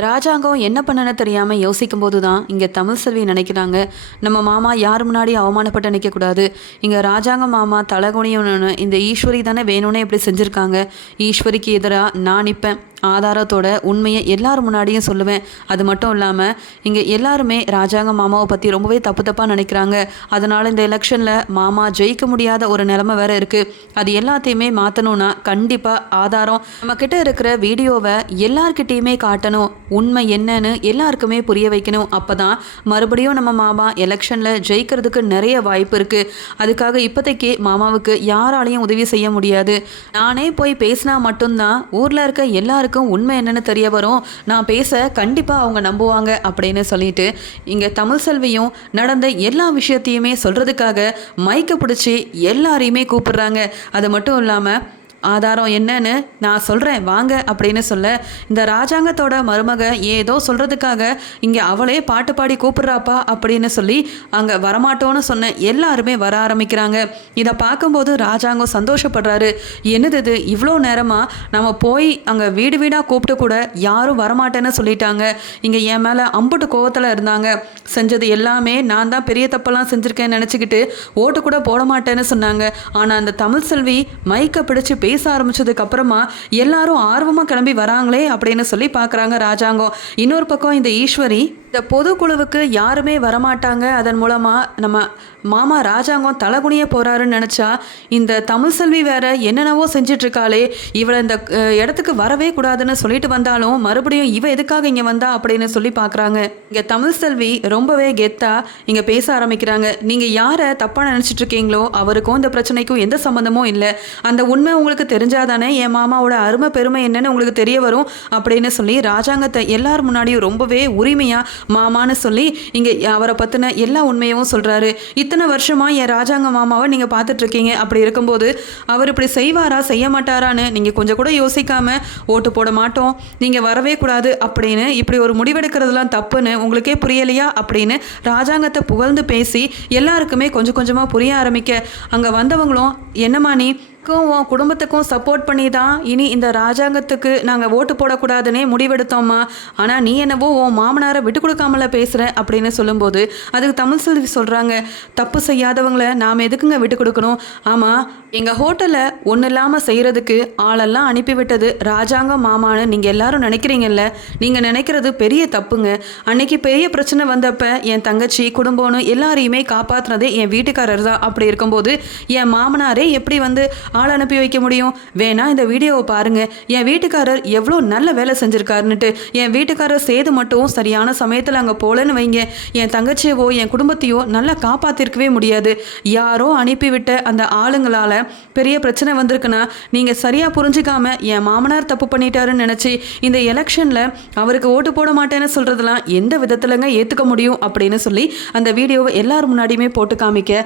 ராஜாங்கம் என்ன பண்ணனு தெரியாம யோசிக்கும் போது தான் இங்க தமிழ் செல்வி நினைக்கிறாங்க, நம்ம மாமா யார் முன்னாடி அவமானப்பட்டு நிற்கக்கூடாது. இங்க ராஜாங்க மாமா தலகுனியணும்னு இந்த ஈஸ்வரி தானே வேணும்னே இப்படி செஞ்சுருக்காங்க. ஈஸ்வரிக்கு எதிராக நான் நிற்பேன், ஆதாரத்தோட உண்மையை எல்லாரும் முன்னாடியும் சொல்லுவேன். அது மட்டும் இல்லாமல் இங்கே எல்லாருமே ராஜாங்க மாமாவை பற்றி ரொம்பவே தப்பு தப்பாக நினைக்கிறாங்க. அதனால் இந்த எலெக்ஷனில் மாமா ஜெயிக்க முடியாத ஒரு நிலைமை வேறு இருக்குது. அது எல்லாத்தையுமே மாற்றணும்னா கண்டிப்பாக ஆதாரம் நம்மக்கிட்ட இருக்கிற வீடியோவை எல்லார்கிட்டேயுமே காட்டணும். உண்மை என்னன்னு எல்லாருக்குமே புரிய வைக்கணும். அப்போ தான் மறுபடியும் நம்ம மாமா எலெக்ஷனில் ஜெயிக்கிறதுக்கு நிறைய வாய்ப்பு இருக்குது. அதுக்காக இப்போதைக்கு மாமாவுக்கு யாராலையும் உதவி செய்ய முடியாது. நானே போய் பேசினா மட்டும்தான் ஊரில் இருக்க எல்லாருக்கும் உண்மை என்னன்னு தெரிய வரும். நான் பேச கண்டிப்பாக அவங்க நம்புவாங்க அப்படின்னு சொல்லிட்டு இங்கே தமிழ் செல்வியும் நடந்த எல்லா விஷயத்தையுமே சொல்கிறதுக்காக மைக்கை பிடிச்சி எல்லாரையுமே கூப்பிடுறாங்க. அது மட்டும் இல்லாமல் ஆதாரம் என்னன்னு நான் சொல்கிறேன் வாங்க அப்படின்னு சொல்ல, இந்த ராஜாங்கத்தோட மருமக ஏதோ சொல்கிறதுக்காக இங்கே அவளே பாட்டு பாடி கூப்பிட்றாப்பா அப்படின்னு சொல்லி அங்கே வரமாட்டோன்னு சொன்ன எல்லாருமே வர ஆரம்பிக்கிறாங்க. இதை பார்க்கும்போது ராஜாங்கம் சந்தோஷப்படுறாரு. என்னது இது, இவ்வளோ நேரமாக நம்ம போய் அங்கே வீடு வீடாக கூப்பிட்டு கூட யாரும் வரமாட்டேன்னு சொல்லிட்டாங்க. இங்கே என் மேலே அம்புட்டு கோவத்தில் இருந்தாங்க. செஞ்சது எல்லாமே நான் தான் பெரிய தப்பெல்லாம் செஞ்சுருக்கேன்னு நினச்சிக்கிட்டு ஓட்டு கூட போட மாட்டேன்னு சொன்னாங்க. ஆனால் அந்த தமிழ் செல்வி மைக்கை பிடிச்சி பேச ஆரம்பிச்சதுக்கு அப்புறமா எல்லாரும் ஆர்வமா கிளம்பி வராங்களே அப்படின்னு சொல்லி பார்க்குறாங்க ராஜாங்கம். இன்னொரு பக்கம் இந்த ஈஸ்வரி இந்த பொதுக்குழுவுக்கு யாருமே வரமாட்டாங்க, அதன் மூலமாக நம்ம மாமா ராஜாங்கம் தலகுனிய போகிறாருன்னு நினச்சா இந்த தமிழ் செல்வி வேற என்னென்னவோ செஞ்சிட்ருக்காளே, இவளை இந்த இடத்துக்கு வரவே கூடாதுன்னு சொல்லிட்டு வந்தாலும் மறுபடியும் இவ எதுக்காக இங்கே வந்தா அப்படின்னு சொல்லி பார்க்குறாங்க. இங்கே தமிழ் செல்வி ரொம்பவே கெத்தா இங்கே பேச ஆரம்பிக்கிறாங்க. நீங்கள் யாரை தப்பாக நினச்சிட்டு இருக்கீங்களோ அவருக்கும் இந்த பிரச்சனைக்கும் எந்த சம்மந்தமும் இல்லை. அந்த உண்மை உங்களுக்கு தெரிஞ்சாதானே என் மாமாவோட அருமை பெருமை என்னன்னு உங்களுக்கு தெரிய வரும் அப்படின்னு சொல்லி ராஜாங்கத்தை எல்லார் முன்னாடியும் ரொம்பவே உரிமையாக மாமான்னு சொல்லி இங்கே அவரை பற்றின எல்லா உண்மையவும் சொல்கிறாரு. இத்தனை வருஷமாக என் ராஜாங்க மாமாவை நீங்கள் பார்த்துட்ருக்கீங்க. அப்படி இருக்கும்போது அவர் இப்படி செய்வாரா செய்ய மாட்டாரான்னு நீங்கள் கொஞ்சம் கூட யோசிக்காமல் ஓட்டு போட மாட்டோம், நீங்கள் வரவே கூடாது அப்படின்னு இப்படி ஒரு முடிவெடுக்கிறதுலாம் தப்புன்னு உங்களுக்கே புரியலையா அப்படின்னு ராஜாங்கத்தை புகழ்ந்து பேசி எல்லாருக்குமே கொஞ்சம் கொஞ்சமாக புரிய ஆரம்பிக்க, அங்கே வந்தவங்களும் என்னம்மா நீ உன் குடும்பத்துக்கும் சப்போர்ட் பண்ணி தான் இனி இந்த ராஜாங்கத்துக்கு நாங்கள் ஓட்டு போடக்கூடாதுன்னே முடிவெடுத்தோம்மா. ஆனால் நீ என்னவோ உன் மாமனாரை விட்டு கொடுக்காமல பேசுகிற அப்படின்னு சொல்லும்போது அதுக்கு தமிழ் செல்வி சொல்கிறாங்க, தப்பு செய்யாதவங்களை நாம் எதுக்குங்க விட்டு கொடுக்கணும். ஆமாம், எங்கள் ஹோட்டலில் ஒன்றும் இல்லாமல் செய்கிறதுக்கு ஆளெல்லாம் அனுப்பிவிட்டது ராஜாங்க மாமான்னு நீங்கள் எல்லாரும் நினைக்கிறீங்கல்ல. நீங்கள் நினைக்கிறது பெரிய தப்புங்க. அன்னைக்கு பெரிய பிரச்சனை வந்தப்போ என் தங்கச்சி குடும்பம்னு எல்லாரையுமே காப்பாற்றுனதே என் வீட்டுக்காரர் தான். அப்படி இருக்கும்போது என் மாமனாரே எப்படி வந்து ஆள் அனுப்பி வைக்க முடியும்? வேணா இந்த வீடியோவை பாருங்கள், என் வீட்டுக்காரர் எவ்வளோ நல்ல வேலை செஞ்சுருக்காருன்னுட்டு. என் வீட்டுக்காரர் சேது மட்டும் சரியான சமயத்தில் அங்கே போகலன்னு வைங்க, என் தங்கச்சியவோ என் குடும்பத்தையோ நல்லா காப்பாற்றிருக்கவே முடியாது. யாரோ அனுப்பிவிட்ட அந்த ஆளுங்களால் பெரிய பிரச்சனை வந்திருக்குன்னா நீங்கள் சரியாக புரிஞ்சிக்காம என் மாமனார் தப்பு பண்ணிட்டாருன்னு நினச்சி இந்த எலெக்ஷனில் அவருக்கு ஓட்டு போட மாட்டேன்னு சொல்கிறதுலாம் எந்த விதத்திலங்க ஏற்றுக்க முடியும் அப்படின்னு சொல்லி அந்த வீடியோவை எல்லார் முன்னாடியுமே போட்டு காமிக்க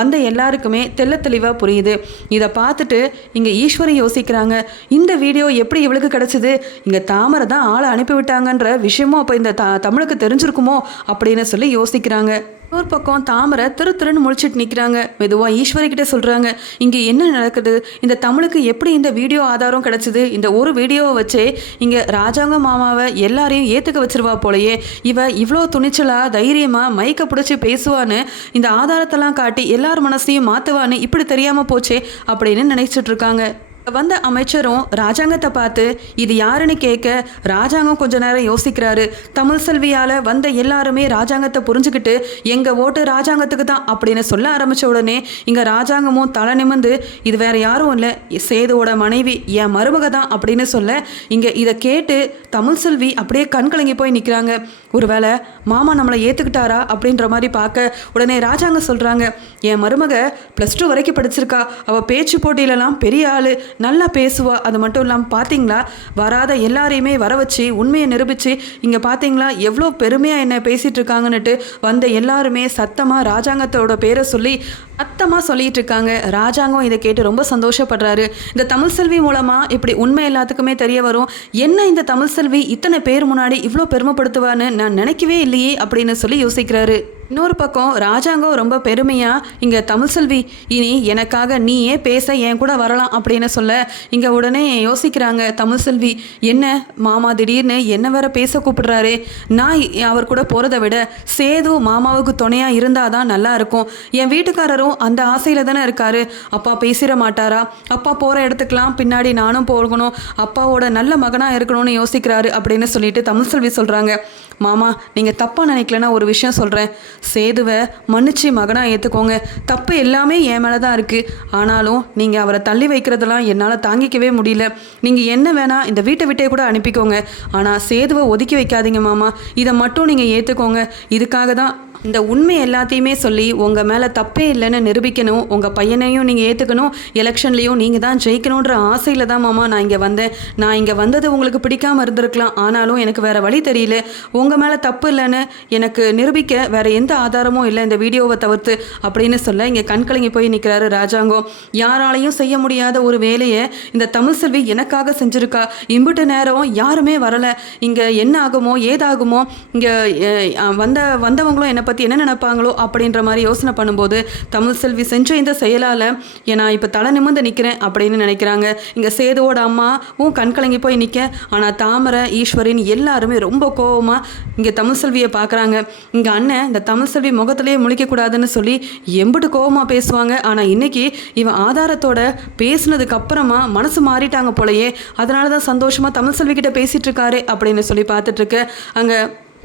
வந்த எல்லாருக்குமே தெள்ள தெளிவாக புரியுது. இதை பார்த்துட்டு இங்கே ஈஸ்வரி யோசிக்கிறாங்க, இந்த வீடியோ எப்படி இவளுக்கு கிடச்சிது? இங்கே தாமரை தான் ஆளை அனுப்பிவிட்டாங்கன்ற விஷயமும் அப்போ இந்த தமிழுக்கு தெரிஞ்சிருக்குமோ அப்படின்னு சொல்லி யோசிக்கிறாங்க. ஒரு பக்கம் தாமரை திருன்னு முழிச்சிட்டு நிற்கிறாங்க. மெதுவாக ஈஸ்வரி கிட்டே சொல்கிறாங்க, இங்கே என்ன நடக்குது? இந்த தமிழுக்கு எப்படி இந்த வீடியோ ஆதாரம் கிடச்சிது? இந்த ஒரு வீடியோவை வச்சே இங்கே ராஜாங்க மாமாவை எல்லாரையும் ஏற்றுக்க வச்சிருவா போலையே. இவ இவ்வளோ துணிச்சலாக தைரியமாக மைக்கை பிடிச்சி பேசுவான்னு இந்த ஆதாரத்தெல்லாம் காட்டி எல்லார் மனசையும் மாற்றுவான்னு இப்படி தெரியாமல் போச்சே அப்படின்னு நினைச்சிட்டு இருக்காங்க. வந்த அமைச்சரும் ராஜாங்கத்தை பார்த்து இது யாருன்னு கேட்க ராஜாங்கம் கொஞ்ச நேரம் யோசிக்கிறாரு. தமிழ் செல்வியால் வந்த எல்லாருமே ராஜாங்கத்தை புரிஞ்சுக்கிட்டு எங்கள் ஓட்டு ராஜாங்கத்துக்கு தான் அப்படின்னு சொல்ல ஆரம்பித்த உடனே இங்கே ராஜாங்கமும் தலை நிமிந்து இது வேற யாரும் இல்லை, சேதுவோட மனைவி என் மருமக தான் அப்படின்னு சொல்ல, இங்கே இதை கேட்டு தமிழ் செல்வி அப்படியே கண் கலங்கி போய் நிற்கிறாங்க. ஒருவேளை மாமா நம்மளை ஏற்றுக்கிட்டாரா அப்படின்ற மாதிரி பார்க்க உடனே ராஜாங்க சொல்கிறாங்க, என் மருமக +2 வரைக்கும் படிச்சிருக்கா, அவள் பேச்சு போட்டியிலலாம் பெரிய ஆள், நல்லா பேசுவா. அது மட்டும் இல்லாமல் பார்த்தீங்களா வராத எல்லாரையுமே வர வச்சு உண்மையை நிரூபித்து இங்கே பார்த்தீங்களா எவ்வளோ பெருமையாக என்ன பேசிகிட்டு இருக்காங்கன்னுட்டு வந்த எல்லாருமே சத்தமாக ராஜாங்கத்தோட பேரை சொல்லி சத்தமாக சொல்லிட்டு இருக்காங்க. ராஜாங்கம் இதை கேட்டு ரொம்ப சந்தோஷப்படுறாரு. இந்த தமிழ் செல்வி மூலமாக இப்படி உண்மை எல்லாத்துக்குமே தெரிய வரும். என்ன இந்த தமிழ் செல்வி இத்தனை பேர் முன்னாடி இவ்வளோ பெருமைப்படுத்துவான்னு நான் நினைக்கவே இல்லையே அப்படின்னு சொல்லி யோசிக்கிறாரு. இன்னொரு பக்கம் ராஜாங்கம் ரொம்ப பெருமையாக இங்கே தமிழ் செல்வி இனி எனக்காக நீயே பேச என் கூட வரலாம் அப்படின்னு சொல்ல இங்கே உடனே யோசிக்கிறாங்க தமிழ் செல்வி. என்ன மாமா திடீர்னு என்ன வேற பேச கூப்பிடுறாரே, நான் அவர் கூட போகிறத விட சேது மாமாவுக்கு துணையாக இருந்தால் தான் நல்லா இருக்கும். என் வீட்டுக்காரரும் அந்த ஆசையில் தானே இருக்காரு. அப்பா பேசிட மாட்டாரா? அப்பா போகிற இடத்துக்கெலாம் பின்னாடி நானும் போகணும், அப்பாவோட நல்ல மகனாக இருக்கணும்னு யோசிக்கிறாரு அப்படின்னு சொல்லிட்டு தமிழ் செல்வி சொல்கிறாங்க. மாமா நீங்கள் தப்பாக நினைக்கலன்னா ஒரு விஷயம் சொல்கிறேன். சேதுவை மன்னிச்சு மகனாக ஏற்றுக்கோங்க. தப்பு எல்லாமே என் மேலே தான் இருக்குது. ஆனாலும் நீங்கள் அவரை தள்ளி வைக்கிறதெல்லாம் என்னால் தாங்கிக்கவே முடியல. நீங்கள் என்ன வேணால் இந்த வீட்டை விட்டே கூட அனுப்பிக்கோங்க. ஆனால் சேதுவை ஒதுக்கி வைக்காதீங்க மாமா. இதை மட்டும் நீங்கள் ஏற்றுக்கோங்க. இதுக்காக தான் இந்த உண்மை எல்லாத்தையுமே சொல்லி உங்கள் மேலே தப்பே இல்லைன்னு நிரூபிக்கணும். உங்கள் பையனையும் நீங்கள் ஏற்றுக்கணும், எலெக்ஷன்லேயும் நீங்கள் தான் ஜெயிக்கணுன்ற ஆசையில் தான் மாமா நான் இங்கே வந்தேன். நான் இங்கே வந்தது உங்களுக்கு பிடிக்காமல் இருந்திருக்கலாம், ஆனாலும் எனக்கு வேறு வழி தெரியல. உங்கள் மேலே தப்பு இல்லைன்னு எனக்கு நிரூபிக்க வேறு எந்த ஆதாரமும் இல்லை இந்த வீடியோவை தவிர்த்து அப்படின்னு சொல்ல இங்கே கண்கலங்கி போய் நிற்கிறாரு ராஜாங்கம். யாராலையும் செய்ய முடியாத ஒரு வேலையை இந்த தமிழ் செல்வி எனக்காக செஞ்சுருக்கா. இம்புட்டு நேரம் யாருமே வரலை. இங்கே என்ன ஆகுமோ ஏதாகுமோ, இங்கே வந்தவங்களும் என்னை பற்றி என்ன நினைப்பாங்களோ அப்படின்ற மாதிரி யோசனை பண்ணும்போது தமிழ் செல்வி செஞ்ச இந்த செயலால் நான் இப்போ தலை நிமிர்ந்து நிற்கிறேன் அப்படின்னு நினைக்கிறாங்க. இங்கே சேதுவோட அம்மாவும் கண்கலங்கி போய் நிற்க, ஆனால் தாமரை ஈஸ்வரின் எல்லாருமே ரொம்ப கோபமாக இங்கே தமிழ் செல்வியை பார்க்குறாங்க. இங்கே அண்ணன் இந்த தமிழ் செல்வி முகத்திலேயே முழிக்கக்கூடாதுன்னு சொல்லி எம்பிட்டு கோபமாக பேசுவாங்க. ஆனால் இன்னைக்கு இவன் ஆதாரத்தோட பேசுனதுக்கு அப்புறமா மனசு மாறிட்டாங்க போலயே, அதனால தான் சந்தோஷமாக தமிழ் செல்வி கிட்ட பேசிகிட்டு இருக்காரு அப்படின்னு சொல்லி பார்த்துட்ருக்க. அங்கே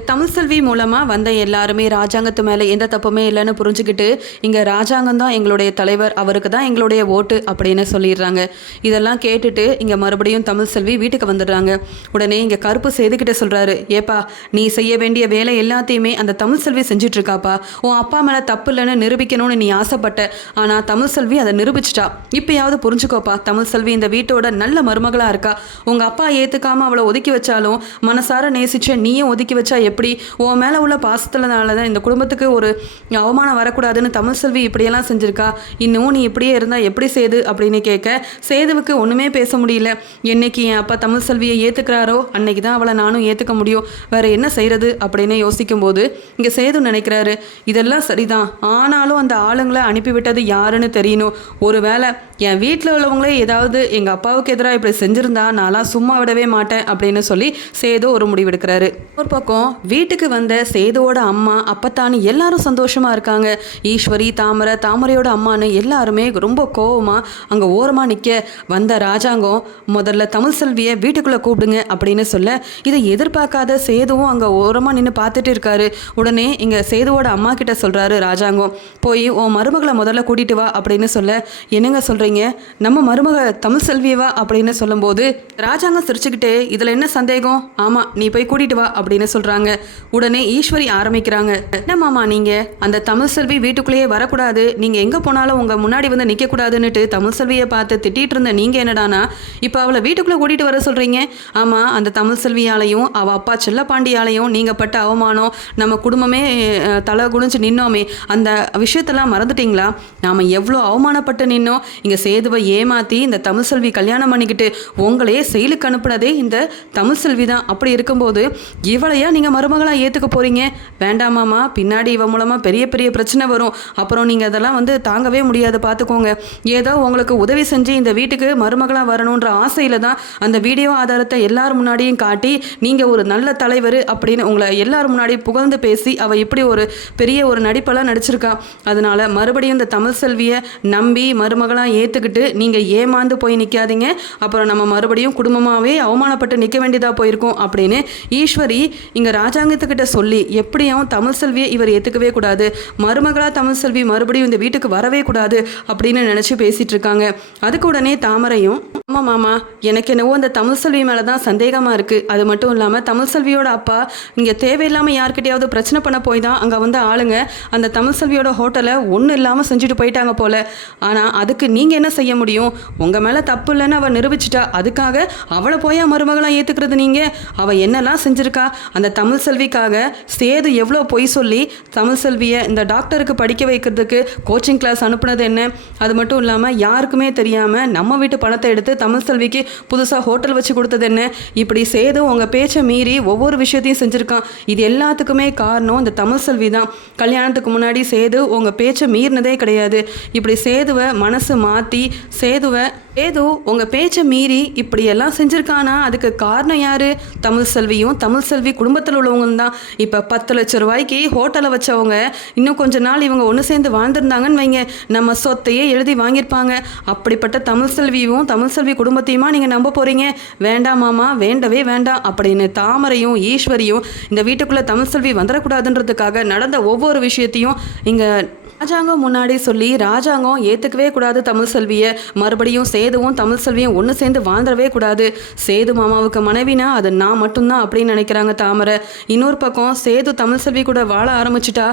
தமிழ் செல்வி மூலமாக வந்த எல்லாருமே ராஜாங்கத்து மேலே எந்த தப்புமே இல்லைன்னு புரிஞ்சுக்கிட்டு இங்கே ராஜாங்கம் தான் எங்களுடைய தலைவர், அவருக்கு தான் எங்களுடைய ஓட்டு அப்படின்னு சொல்லிடுறாங்க. இதெல்லாம் கேட்டுட்டு இங்கே மறுபடியும் தமிழ் செல்வி வீட்டுக்கு வந்துடுறாங்க. உடனே இங்கே கருப்பு சேதுக்கிட்ட சொல்கிறாரு, ஏப்பா நீ செய்ய வேண்டிய வேலை எல்லாத்தையுமே அந்த தமிழ் செல்வி செஞ்சிட்ருக்காப்பா. உன் அப்பா மேலே தப்பு இல்லைன்னு நிரூபிக்கணும்னு நீ ஆசைப்பட்ட, ஆனால் தமிழ் செல்வி அதை நிரூபிச்சிட்டா. இப்போயாவது புரிஞ்சுக்கோப்பா, தமிழ் செல்வி இந்த வீட்டோட நல்ல மருமகளாக இருக்கா. உங்கள் அப்பா ஏற்றுக்காமல் அவளை ஒதுக்கி வச்சாலும் மனசார நேசிச்ச நீயும் ஒதுக்கி வச்சா எப்படி? உன் மேலே உள்ள பாசத்தினால தான் இந்த குடும்பத்துக்கு ஒரு அவமானம் வரக்கூடாதுன்னு தமிழ் செல்வி இப்படியெல்லாம் செஞ்சுருக்கா. இன்னும் நீ இப்படியே இருந்தால் எப்படி சேது அப்படின்னு கேட்க சேதுவுக்கு ஒன்றுமே பேச முடியல. என்னைக்கு என் அப்பா தமிழ் செல்வியை ஏற்றுக்கிறாரோ அன்னைக்கு தான் அவளை நானும் ஏற்றுக்க முடியும், வேறு என்ன செய்கிறது அப்படின்னு யோசிக்கும் போது இங்கே சேது நினைக்கிறாரு, இதெல்லாம் சரிதான், ஆனாலும் அந்த ஆளுங்களை அனுப்பிவிட்டது யாருன்னு தெரியணும். ஒரு வேளை என் வீட்டில் உள்ளவங்களே ஏதாவது எங்கள் அப்பாவுக்கு எதிராக இப்படி செஞ்சுருந்தா நான்லாம் சும்மா விடவே மாட்டேன் அப்படின்னு சொல்லி சேது ஒரு முடிவெடுக்கிறாரு. ஒரு பக்கம் வீட்டுக்கு வந்த சேதுவோட அம்மா அப்பத்தானு எல்லாரும் சந்தோஷமாக இருக்காங்க. ஈஸ்வரி தாமரையோட அம்மானு எல்லாருமே ரொம்ப கோவமாக அங்கே ஓரமாக நிற்க வந்த ராஜாங்கம் முதல்ல தமிழ் செல்வியை வீட்டுக்குள்ளே கூப்பிடுங்க அப்படின்னு சொல்ல இதை எதிர்பார்க்காத சேதுவும் அங்கே ஓரமாக நின்று பார்த்துட்டு இருக்காரு. உடனே இங்கே சேதுவோட அம்மா கிட்ட சொல்கிறாரு ராஜாங்கம், போய் உன் மருமகளை முதல்ல கூட்டிகிட்டு வா அப்படின்னு சொல்ல, என்னங்க சொல்கிறீங்க, நம்ம மருமக தமிழ் செல்வியவா அப்படின்னு சொல்லும்போது ராஜாங்கம் சிரிச்சுக்கிட்டே, இதில் என்ன சந்தேகம், ஆமாம் நீ போய் கூட்டிகிட்டு வா அப்படின்னு சொல்கிறாங்க. உடனே ஈஸ்வரி ஆரம்பிக்கிறாங்க, என்ன மாமா நீங்கள் அந்த தமிழ் செல்வி வீட்டுக்குள்ளேயே வரக்கூடாது, நீங்கள் எங்கே போனாலும் உங்கள் முன்னாடி வந்து நிற்கக்கூடாதுன்னுட்டு தமிழ் செல்வியை பார்த்து திட்டிகிட்டு இருந்த நீங்கள் என்னடானா இப்போ அவளை வீட்டுக்குள்ளே கூட்டிகிட்டு வர சொல்கிறீங்க. ஆமாம், அந்த தமிழ் செல்வியாலையும் அவள் அப்பா செல்லப்பாண்டியாலையும் நீங்கள் பட்ட அவமானம், நம்ம குடும்பமே தலை குனிஞ்சு நின்னோமே, அந்த விஷயத்தெல்லாம் மறந்துட்டிங்களா? நாம் எவ்வளோ அவமானப்பட்டு நின்னோம். இங்கே சேதுவை ஏமாற்றி இந்த தமிழ் செல்வி கல்யாணம் பண்ணிக்கிட்டு உங்களையே செயலுக்கு அனுப்புனதே இந்த தமிழ் செல்வி தான். அப்படி இருக்கும்போது இவளையா நீங்கள் மருமகளாக ஏற்றுக்க போகிறீங்க? வேண்டாமாம்மா, பின்னாடி இவன் மூலமாக பெரிய பெரிய பிரச்சனை வரும். அப்புறம் நீங்கள் அதெல்லாம் தாங்கவே முடியாது, பார்த்துக்கோங்க. ஏதோ உங்களுக்கு உதவி செஞ்சு இந்த வீட்டுக்கு மருமகளாக வரணுன்ற ஆசையில் தான் அந்த வீடியோ ஆதாரத்தை எல்லார் முன்னாடியும் காட்டி நீங்கள் ஒரு நல்ல தலைவர் அப்படின்னு உங்களை எல்லார் முன்னாடி புகழ்ந்து பேசி அவள் இப்படி ஒரு பெரிய ஒரு நடிப்பெல்லாம் நடிச்சிருக்கா. அதனால மறுபடியும் இந்த தமிழ் செல்வியை நம்பி மருமகளாக ஏற்றுக்கிட்டு நீங்கள் ஏமாந்து போய் நிற்காதீங்க. அப்புறம் நம்ம மறுபடியும் குடும்பமாகவே அவமானப்பட்டு நிற்க வேண்டியதாக போயிருக்கோம் அப்படின்னு ஈஸ்வரி இங்கே ராஜாங்கத்துக்கிட்ட சொல்லி எப்படியும் தமிழ் செல்வியை இவர் ஏற்றுக்கவே கூடாது, மருமகளாக தமிழ் செல்வி மறுபடியும் இந்த வீட்டுக்கு வரவே கூடாது அப்படின்னு நினச்சி பேசிகிட்டு இருக்காங்க. அதுக்கு உடனே தாமரையும் ஆமாம் மாமா, எனக்கு என்னவோ அந்த தமிழ்செல்வி மேலே தான் சந்தேகமாக இருக்குது. அது மட்டும் இல்லாமல் தமிழ்செல்வியோட அப்பா இங்கே தேவையில்லாமல் யார்கிட்டயாவது பிரச்சனை பண்ண போய் தான் அங்கே வந்து ஆளுங்க அந்த தமிழ்செல்வியோட ஹோட்டலை ஒன்றும் இல்லாமல் செஞ்சுட்டு போயிட்டாங்க போல். ஆனால் அதுக்கு நீங்கள் என்ன செய்ய முடியும்? உங்கள் மேலே தப்பு இல்லைன்னு அவள் நிரூபிச்சிட்டா. அதுக்காக அவளை போய் மருமகளாக ஏற்றுக்கிறது நீங்கள்? அவள் என்னெல்லாம் செஞ்சுருக்கா? அந்த தமிழ்செல்விக்காக சேது எவ்வளோ பொய் சொல்லி தமிழ்செல்வியை இந்த டாக்டருக்கு படிக்க வைக்கிறதுக்கு கோச்சிங் கிளாஸ் அனுப்புனது என்ன? அது மட்டும் இல்லாமல் யாருக்குமே தெரியாமல் நம்ம வீட்டு பணத்தை எடுத்து தமிழ்செல்விக்கு புதுசாக ஹோட்டல் வச்சு கொடுத்தது என்ன? இப்படி சேது உங்கள் பேச்சை மீறி ஒவ்வொரு விஷயத்தையும் செஞ்சுருக்கான். இது எல்லாத்துக்குமே காரணம் இந்த தமிழ்செல்வி தான். கல்யாணத்துக்கு முன்னாடி சேது உங்கள் பேச்சை மீறினதே கிடையாது. இப்படி சேதுவை மனசு மாற்றி சேது உங்கள் பேச்சை மீறி இப்படியெல்லாம் செஞ்சுருக்கானா அதுக்கு காரணம் யார்? தமிழ்செல்வியும் தமிழ்செல்வி குடும்பத்தில் உள்ளவங்க தான். இப்போ 10 லட்சம் ரூபாய்க்கு ஹோட்டலை வச்சவங்க இன்னும் கொஞ்ச நாள் இவங்க ஒன்று சேர்ந்து வாழ்ந்துருந்தாங்கன்னு வைங்க, நம்ம சொத்தையே எழுதி வாங்கியிருப்பாங்க. அப்படிப்பட்ட தமிழ்செல்வியும் தமிழ்செல்வி குடும்பத்தையுமா நீங்கள் நம்ப போகிறீங்க? வேண்டாம் மாமா, வேண்டவே வேண்டாம் அப்படின்னு தாமரையும் ஈஸ்வரியும் இந்த வீட்டுக்குள்ளே தமிழ்செல்வி வந்துடக்கூடாதுன்றதுக்காக நடந்த ஒவ்வொரு விஷயத்தையும் இங்கே ராஜாங்கம் முன்னாடி சொல்லி ராஜாங்கம் ஏற்றுக்கவே கூடாது தமிழ்செல்வியை. மறுபடியும் சேதுவும் தமிழ்செல்வியும் ஒன்று சேர்ந்து வாழ்ந்துடவே கூடாது. சேது மாமாவுக்கு மனைவினா அது நான் மட்டும்தான் அப்படின்னு நினைக்கிறாங்க தாமரை. இன்னொரு பக்கம் சேது தமிழ்செல்வி கூட வாழ ஆரம்பிச்சிட்டா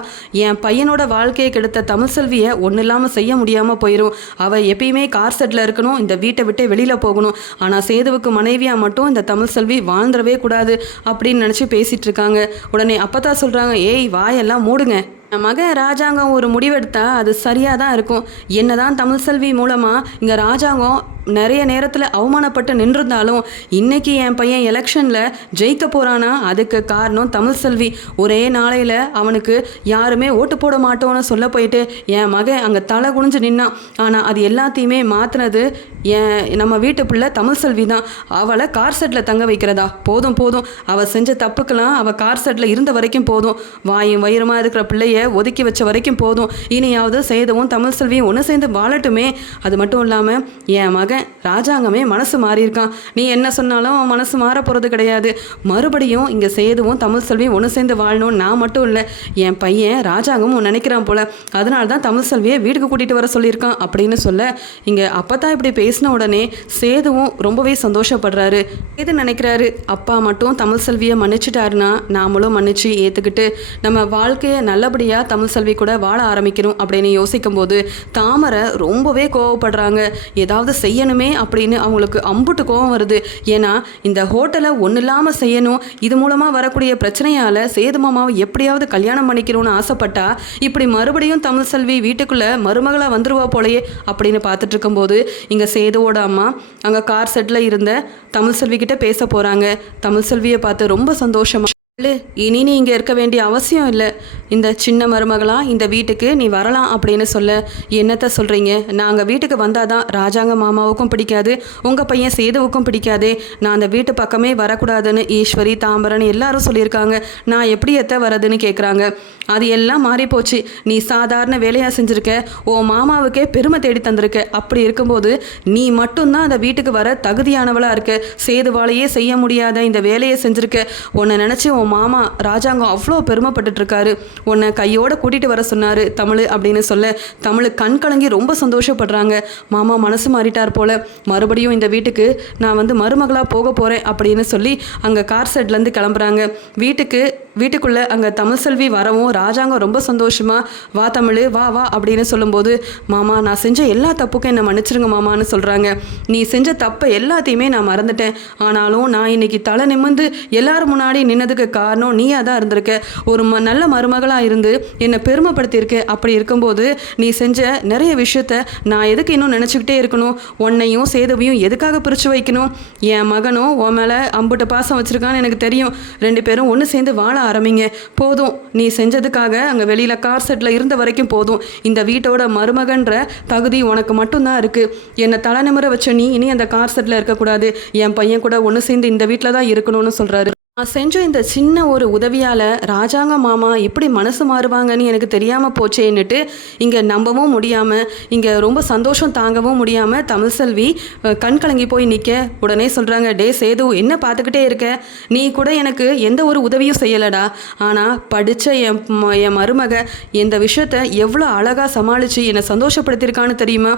என் பையனோட வாழ்க்கையை கெடுத்த தமிழ்செல்வியை ஒன்றும் இல்லாமல் செய்ய முடியாமல் போயிடும். அவள் எப்பயுமே கார் செட்டில் இருக்கணும், இந்த வீட்டை விட்டு வெளியில் போகணும். ஆனால் சேதுவுக்கு மனைவியாக மட்டும் இந்த தமிழ்செல்வி வாழ்ந்துடவே கூடாது அப்படின்னு நினச்சி பேசிகிட்டு இருக்காங்க. உடனே அப்பதான் சொல்கிறாங்க, ஏய் வாயெல்லாம் மூடுங்க. என் மகன் ராஜாங்கம் ஒரு முடிவெடுத்தா அது சரியாக தான் இருக்கும். என்னதான் தமிழ்செல்வி மூலமாக இங்கே ராஜாங்கம் நிறைய நேரத்தில் அவமானப்பட்டு நின்றிருந்தாலும் இன்னைக்கு என் பையன் எலெக்ஷனில் ஜெயிக்க போகிறானா அதுக்கு காரணம் தமிழ்செல்வி. ஒரே நாளையில் அவனுக்கு யாருமே ஓட்டு போட மாட்டோன்னு சொல்ல போயிட்டு என் மகன் அங்கே தலை குனிஞ்சு நின்னான். ஆனால் அது எல்லாத்தையுமே மாற்றினது நம்ம வீட்டு பிள்ளை தமிழ்செல்வி தான். அவளை கார் செட்டில் தங்க வைக்கிறதா? போதும் போதும், அவள் செஞ்ச தப்புக்கெல்லாம் அவள் கார் செட்டில் இருந்த வரைக்கும் போதும். வாயும் வயிறுமா இருக்கிற பிள்ளைய ஒதுக்கி வச்ச வரைக்கும் போதும். இனியாவது சேதுவும் தமிழ்செல்வியும் ஒன்று சேர்ந்து வாழட்டுமே. அது மட்டும் இல்லாமல் என் மகன் ராஜாங்கமே மனசு மாறியிருக்கான். நீ என்ன சொன்னாலும் அவன் மனசு மாற போகிறது கிடையாது. மறுபடியும் இங்கே சேதுவும் தமிழ்செல்வியும் ஒன்று சேர்ந்து வாழணும். நான் மட்டும் இல்லை, என் பையன் ராஜாங்கமும் நினைக்கிறான் போல. அதனால தான் தமிழ்செல்வியை வீட்டுக்கு கூட்டிகிட்டு வர சொல்லியிருக்கான் அப்படின்னு சொல்ல இங்கே அப்பதான் இப்படி பேசின உடனே சேதுவும் ரொம்பவே சந்தோஷப்படுறாரு. சேது நினைக்கிறாரு, அப்பா மட்டும் தமிழ்செல்வியை மன்னிச்சிட்டாருன்னா நாமளும் மன்னிச்சு ஏற்றுக்கிட்டு நம்ம வாழ்க்கையை நல்லபடியாக தமிழ்செல்வி கூட வாழ ஆரம்பிக்கணும் அப்படின்னு யோசிக்கும் போது தாமரை ரொம்பவே கோவப்படுறாங்க. ஏதாவது செய்யணுமே அப்படின்னு அவங்களுக்கு அம்புட்டு கோவம் வருது. ஏன்னா இந்த ஹோட்டலை ஒன்றும் இல்லாமல் செய்யணும், இது மூலமாக வரக்கூடிய பிரச்சனையால் சேது மாமாவை எப்படியாவது கல்யாணம் பண்ணிக்கணும்னு ஆசைப்பட்டா இப்படி மறுபடியும் தமிழ்செல்வி வீட்டுக்குள்ளே மருமகளாக வந்துருவா போலையே அப்படின்னு பார்த்துட்டு இருக்கும்போது இங்கே சேதுவோட அம்மா அங்கே கார் செட்டில் இருந்த தமிழ்செல்வி கிட்ட பேச போகிறாங்க. தமிழ்செல்வியை பார்த்து ரொம்ப சந்தோஷமா, இனி நீ இங்கே இருக்க வேண்டிய அவசியம் இல்லை, இந்த சின்ன மருமகளாக இந்த வீட்டுக்கு நீ வரலாம் அப்படின்னு சொல்ல, என்னத்தை சொல்கிறீங்க? நாங்கள் வீட்டுக்கு வந்தால் தான் ராஜாங்க மாமாவுக்கும் பிடிக்காது, உங்கள் பையன் சேதுவுக்கும் பிடிக்காதே. நான் அந்த வீட்டு பக்கமே வரக்கூடாதுன்னு ஈஸ்வரி தாம்பரன் எல்லாரும் சொல்லியிருக்காங்க. நான் எப்படி வரதுன்னு கேட்குறாங்க. அது எல்லாம் மாறிப்போச்சு. நீ சாதாரண வேலையாக செஞ்சுருக்க, ஓ மாமாவுக்கே பெருமை தேடி தந்திருக்க. அப்படி இருக்கும்போது நீ மட்டும்தான் அந்த வீட்டுக்கு வர தகுதியானவளாக இருக்க. சேதுவாலேயே செய்ய முடியாத இந்த வேலையை செஞ்சுருக்க. உன்னை நினச்சி உன் மாமா ராஜாங்கம் அவ்வளோ பெருமைப்பட்டுட்ருக்காரு. உன்னை கையோடு கூட்டிகிட்டு வர சொன்னார் தமிழ் அப்படின்னு சொல்ல தமிழ் கண் கலங்கி ரொம்ப சந்தோஷப்படுறாங்க. மாமா மனசு மாறிட்டார் போல், மறுபடியும் இந்த வீட்டுக்கு நான் மருமகளாக போக போகிறேன் அப்படின்னு சொல்லி அங்கே கார் செட்லேருந்து கிளம்புறாங்க. வீட்டுக்குள்ளே அங்கே தமிழ்செல்வி வரவும் ராஜாங்கம் ரொம்ப சந்தோஷமாக, வா தமிழ் வா வா அப்படின்னு சொல்லும்போது, மாமா நான் செஞ்ச எல்லா தப்புக்கும் என்னை மன்னிச்சிருங்க மாமான்னு சொல்கிறாங்க. நீ செஞ்ச தப்பை எல்லாத்தையுமே நான் மறந்துட்டேன். ஆனாலும் நான் இன்னைக்கு தலை நிமிர்ந்து எல்லாரும் முன்னாடி நின்னதுக்கு காரணம் நீயாக தான் இருந்திருக்க. ஒரு நல்ல மருமகளாக இருந்து என்னை பெருமைப்படுத்தியிருக்க. அப்படி இருக்கும்போது நீ செஞ்ச நிறைய விஷயத்த நான் எதுக்கு இன்னும் நினச்சிக்கிட்டே இருக்கணும்? உன்னையும் சேதுவையும் எதுக்காக பிரித்து வைக்கணும்? என் மகனும் உன் மேலே அம்புட்ட பாசம் வச்சுருக்கான்னு எனக்கு தெரியும். 2 பேரும் ஒன்று சேர்ந்து வாழ ஆரம்பிங்க. போதும், நீ செஞ்சதுக்காக அங்கே வெளியில் கார் செட்டில் இருந்த வரைக்கும் போதும். இந்த வீட்டோட மருமகன்ற தகுதி உனக்கு மட்டும்தான் இருக்குது. என்னை தலை நிமிர வச்ச நீ இனி அந்த கார் செட்டில் இருக்கக்கூடாது. என் பையன் கூட ஒன்று சேர்ந்து இந்த வீட்டில் தான் இருக்கணும்னு சொல்கிறாரு. நான் செஞ்ச இந்த சின்ன ஒரு உதவியால் ராஜாங்க மாமா எப்படி மனசு மாறுவாங்கன்னு எனக்கு தெரியாமல் போச்சேன்னுட்டு இங்கே நம்பவும் முடியாமல், இங்கே ரொம்ப சந்தோஷம் தாங்கவும் முடியாமல் தமிழ்செல்வி கண் கலங்கி போய் நிற்க உடனே சொல்கிறாங்க, டே சேது என்ன பார்த்துக்கிட்டே இருக்க? நீ கூட எனக்கு எந்த ஒரு உதவியும் செய்யலடா. ஆனால் படித்த என் மருமக இந்த விஷயத்தை எவ்வளோ அழகாக சமாளித்து என்னை சந்தோஷப்படுத்தியிருக்கான்னு தெரியுமா?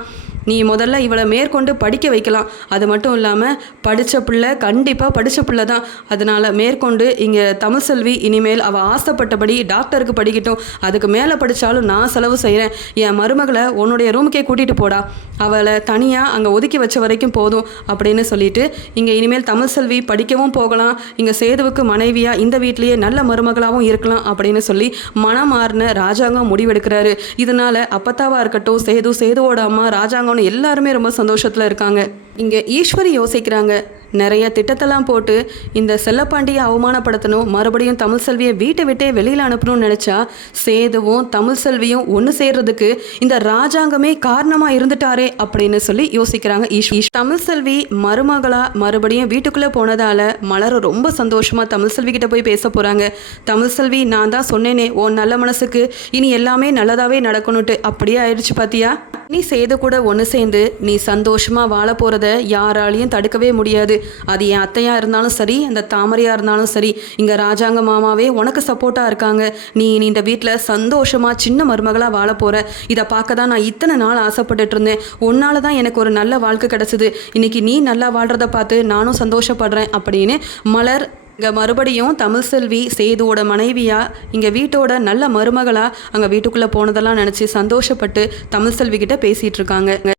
நீ முதல்ல இவளை மேற்கொண்டு படிக்க வைக்கலாம். அது மட்டும் இல்லாமல் படித்த பிள்ளை கண்டிப்பாக படித்த பிள்ளை தான். அதனால் மேற்கொண்டு இங்கே தமிழ்செல்வி இனிமேல் அவள் ஆசைப்பட்டபடி டாக்டருக்கு படிக்கட்டும். அதுக்கு மேலே படித்தாலும் நான் செலவு செய்கிறேன். என் மருமகளை உன்னுடைய ரூமுக்கே கூட்டிகிட்டு போடா, அவளை தனியாக அங்கே ஒதுக்கி வச்ச வரைக்கும் போதும் அப்படின்னு சொல்லிட்டு இங்கே இனிமேல் தமிழ்செல்வி படிக்கவும் போகலாம், இங்கே சேதுவுக்கு மனைவியாக இந்த வீட்லேயே நல்ல மருமகளாகவும் இருக்கலாம் அப்படின்னு சொல்லி மனம் மாறின ராஜாங்கம் முடிவெடுக்கிறாரு. இதனால் அப்பத்தாவாக இருக்கட்டும், சேதுவோட அம்மா, ராஜாங்கம்னு எல்லாருமே ரொம்ப சந்தோஷத்தில் இருக்காங்க. இங்கே ஈஸ்வரி யோசிக்கிறாங்க, நிறைய திட்டத்தெல்லாம் போட்டு இந்த செல்லப்பாண்டியை அவமானப்படுத்தணும், மறுபடியும் தமிழ்செல்வியை வீட்டை விட்டே வெளியில் அனுப்பணும்னு நினச்சா சேதுவும் தமிழ்செல்வியும் ஒன்று சேர்றதுக்கு இந்த ராஜாங்கமே காரணமாக இருந்துட்டாரே அப்படின்னு சொல்லி யோசிக்கிறாங்க. தமிழ்செல்வி மருமகளாக மறுபடியும் வீட்டுக்குள்ளே போனதால் மலர் ரொம்ப சந்தோஷமாக தமிழ்செல்வி கிட்ட போய் பேச போகிறாங்க. தமிழ்செல்வி, நான் தான் சொன்னேனே உன் நல்ல மனசுக்கு இனி எல்லாமே நல்லதாகவே நடக்கணும்ட்டு, அப்படியே ஆயிடுச்சு பார்த்தியா? நீ சேது கூட ஒன்று சேர்ந்து நீ சந்தோஷமாக வாழ போகிறத யாராலையும் தடுக்கவே முடியாது. அது என் அத்தையாக இருந்தாலும் சரி, அந்த தாமரையாக இருந்தாலும் சரி, இங்கே ராஜாங்க மாமாவே உனக்கு சப்போர்ட்டாக இருக்காங்க. நீ இந்த வீட்டில் சந்தோஷமாக சின்ன மருமகளாக வாழ போகிற. இதை பார்க்க தான் நான் இத்தனை நாள் ஆசைப்பட்டுட்டு இருந்தேன். உன்னால தான் எனக்கு ஒரு நல்ல வாழ்க்கை கிடச்சிது. இன்றைக்கி நீ நல்லா வாழ்கிறத பார்த்து நானும் சந்தோஷப்படுறேன் அப்படின்னு மலர் இங்கே மறுபடியும் தமிழ்செல்வி சேதுவோட மனைவியாக இங்கே வீட்டோட நல்ல மருமகளாக அங்கே வீட்டுக்குள்ளே போனதெல்லாம் நினச்சி சந்தோஷப்பட்டு தமிழ்செல்வி கிட்ட பேசிகிட்டு இருக்காங்க.